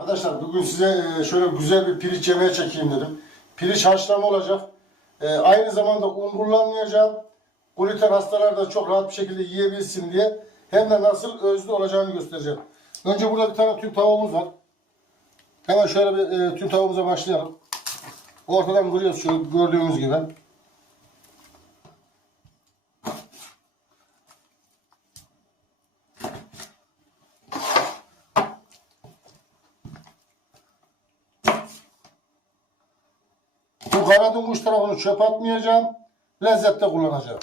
Arkadaşlar bugün size e, şöyle güzel bir piriç yemeği çekeyim dedim. Piriç haşlama olacak. E, Aynı zamanda un kullanmayacağım. Gluten hastalar da çok rahat bir şekilde yiyebilsin diye hem de nasıl özlü olacağını göstereceğim. Önce burada bir tane tüm tavuğumuz var. Hemen şöyle bir e, tüm tavuğumuza başlayalım. Ortadan vuruyoruz şöyle gördüğünüz gibi. Kanadın uç tarafını çöp atmayacağım. Lezzette kullanacağım.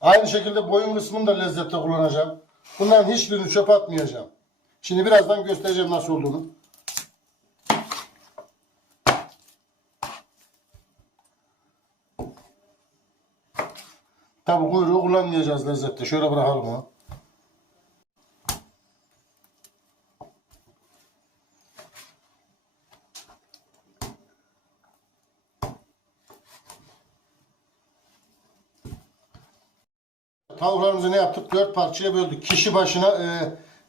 Aynı şekilde boyun kısmını da lezzette kullanacağım. Bunların hiçbirini çöp atmayacağım. Şimdi birazdan göstereceğim nasıl olduğunu. Tabi kuyruğu kullanmayacağız lezzette. Şöyle bırakalım onu. Tavuklarımızı ne yaptık? Dört parçaya böldük. Kişi başına e,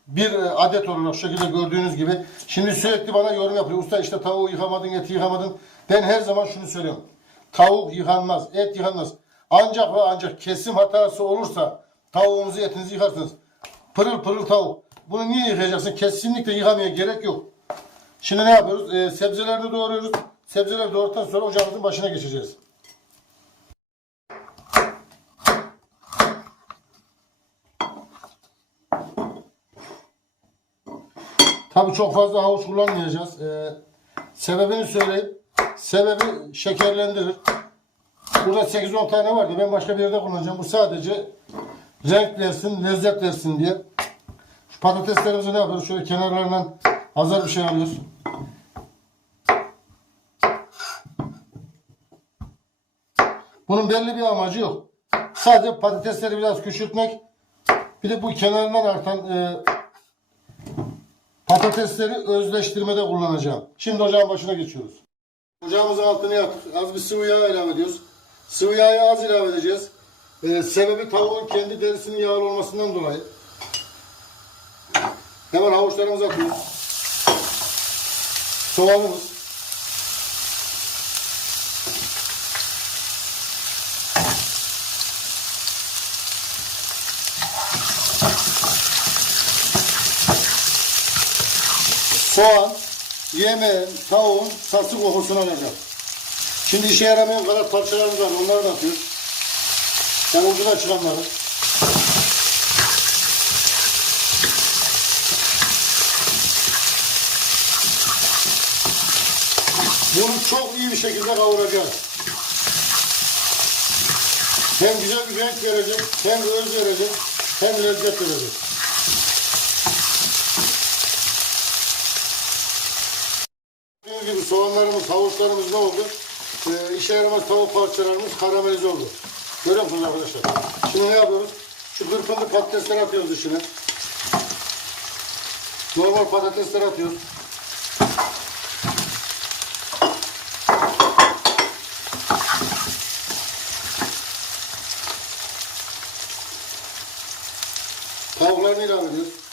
bir e, adet olarak şekilde gördüğünüz gibi. Şimdi sürekli bana yorum yapıyor. Usta işte tavuğu yıkamadın, eti yıkamadın. Ben her zaman şunu söylüyorum. Tavuk yıkanmaz, et yıkanmaz. Ancak ve ancak kesim hatası olursa tavuğunuzu, etinizi yıkarsınız. Pırıl pırıl tavuk. Bunu niye yıkayacaksın? Kesinlikle yıkamaya gerek yok. Şimdi ne yapıyoruz? E, sebzelerini doğruyoruz. Sebzeleri doğradıktan sonra ocağımızın başına geçeceğiz. Tabii çok fazla havuç kullanmayacağız. Ee, sebebini söyleyeyim. Sebebi şekerlendirir. Burada 8-10 tane vardı. Ben başka bir yerde kullanacağım. Bu sadece renk versin, lezzet versin diye. Şu patateslerimizi ne yapıyoruz? Şöyle kenarlarından azar bir şey alıyoruz. Bunun belli bir amacı yok. Sadece patatesleri biraz küçültmek. Bir de bu kenarından artan e, Patatesleri özleştirmede kullanacağım. Şimdi ocağın başına geçiyoruz. Ocağımızın altını yaktık. Az bir sıvı yağ ilave ediyoruz. Sıvı yağı az ilave edeceğiz. Ee, sebebi tavuğun kendi derisinin yağlı olmasından dolayı. Hemen havuçlarımızı atıyoruz. Soğanımız. Soğan, yemeğin, tavuğun sası kokusunu alacak. Şimdi işe yaramayan kadar parçalarımız var. Onları da atıyoruz. Yani ucuna çıkanları. Bunu çok iyi bir şekilde kavuracağız. Hem güzel bir renk verecek, hem öz verecek, hem lezzet verecek. Gördüğünüz gibi soğanlarımız, havuçlarımız ne oldu? Ee, işe yaramaz tavuk parçalarımız karamelize oldu. Görüyor musunuz arkadaşlar? Şimdi ne yapıyoruz? Şu kırpındı patatesleri atıyoruz içine. Normal patatesleri atıyoruz. Tavuklarını ilave ediyoruz.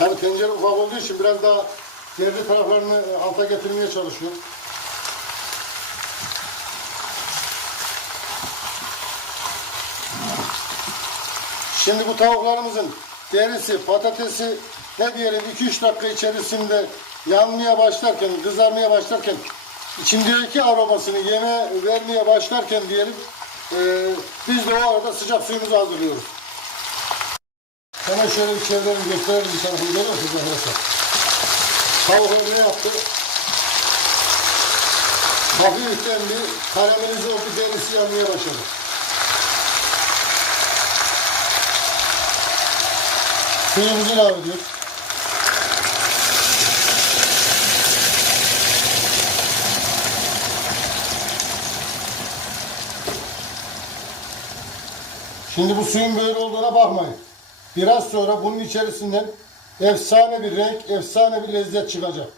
Tabii tencere ufak olduğu için biraz daha derli taraflarını alta getirmeye çalışıyor. Şimdi bu tavuklarımızın derisi, patatesi ne diyelim 2-3 dakika içerisinde yanmaya başlarken, kızarmaya başlarken içindeki aromasını yeme vermeye başlarken diyelim e, biz de o arada sıcak suyumuzu hazırlıyoruz. Hemen şöyle bir çevreni gösterelim bir tarafını görüyor musunuz arkadaşlar? Tavukları ne yaptı? hafiften bir karamelize oldu derisi yanmaya başladı. Suyumuzu ilave ediyoruz. Şimdi bu suyun böyle olduğuna bakmayın. Biraz sonra bunun içerisinden efsane bir renk, efsane bir lezzet çıkacak.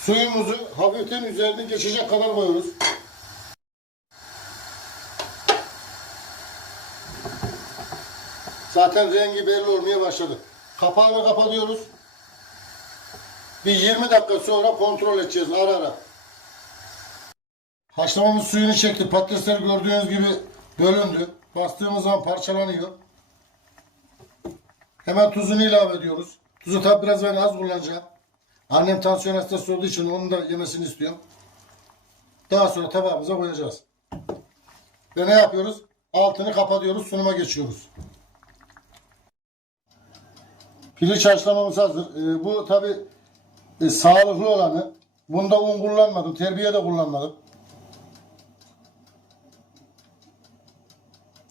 Suyumuzu hafiften üzerine geçecek kadar koyuyoruz. Zaten rengi belli olmaya başladı. Kapağını kapatıyoruz. Bir 20 dakika sonra kontrol edeceğiz ara ara. Haşlamamız suyunu çekti. Patatesler gördüğünüz gibi bölündü. Bastığımız zaman parçalanıyor. Hemen tuzunu ilave ediyoruz. Tuzu tabi biraz ben az kullanacağım. Annem tansiyon hastası olduğu için onun da yemesini istiyorum. Daha sonra tabağımıza koyacağız. Ve ne yapıyoruz? Altını kapatıyoruz, sunuma geçiyoruz. Piliç haşlamamız hazır. Ee, bu tabi sağlıklı olanı. Bunda un kullanmadım, terbiye de kullanmadım.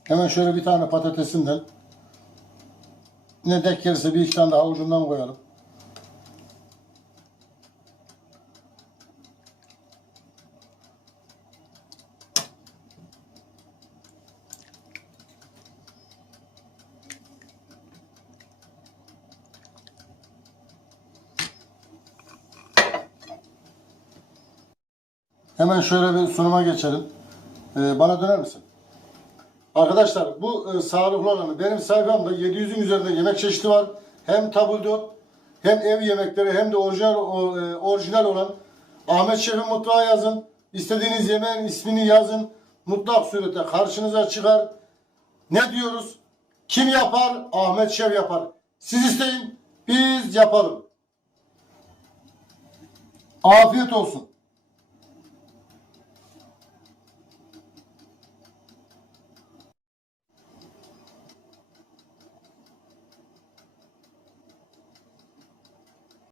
Hemen şöyle bir tane patatesinden ne denk gelirse bir iki tane daha ucundan koyalım. Hemen şöyle bir sunuma geçelim. Ee, bana döner misin? Arkadaşlar bu e, sağlıklı olanı benim sayfamda 700'ün üzerinde yemek çeşidi var. Hem tabldot hem ev yemekleri hem de orijinal o, e, orijinal olan Ahmet Şef'in mutfağı yazın. İstediğiniz yemeğin ismini yazın. Mutlak surette karşınıza çıkar. Ne diyoruz? Kim yapar? Ahmet Şef yapar. Siz isteyin, biz yapalım. Afiyet olsun.